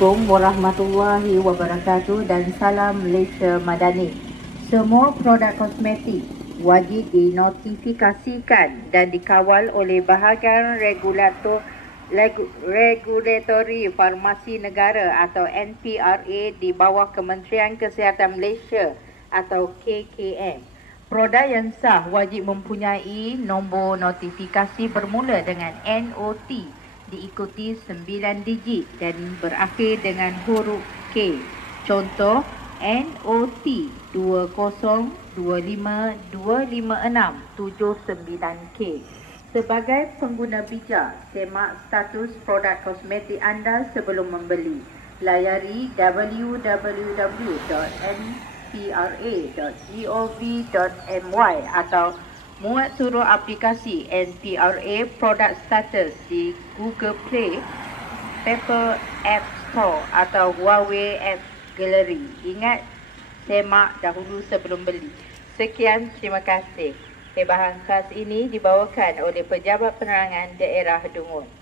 Assalamualaikum warahmatullahi wabarakatuh dan salam Malaysia Madani. Semua produk kosmetik wajib dinotifikasikan dan dikawal oleh bahagian regulatory farmasi negara atau NPRA di bawah Kementerian Kesihatan Malaysia atau KKM. Produk yang sah wajib mempunyai nombor notifikasi bermula dengan NOT diikuti 9 digit dan berakhir dengan huruf K. Contoh NOT 202525679K. Sebagai pengguna bijak, semak status produk kosmetik anda sebelum membeli. Layari www.npra.gov.my atau muat turun aplikasi NPRA Product Status di Google Play, Apple App Store atau Huawei App Gallery. Ingat, semak dahulu sebelum beli. Sekian, terima kasih. Tebahan khas ini dibawakan oleh Pejabat Penerangan Daerah Dungun.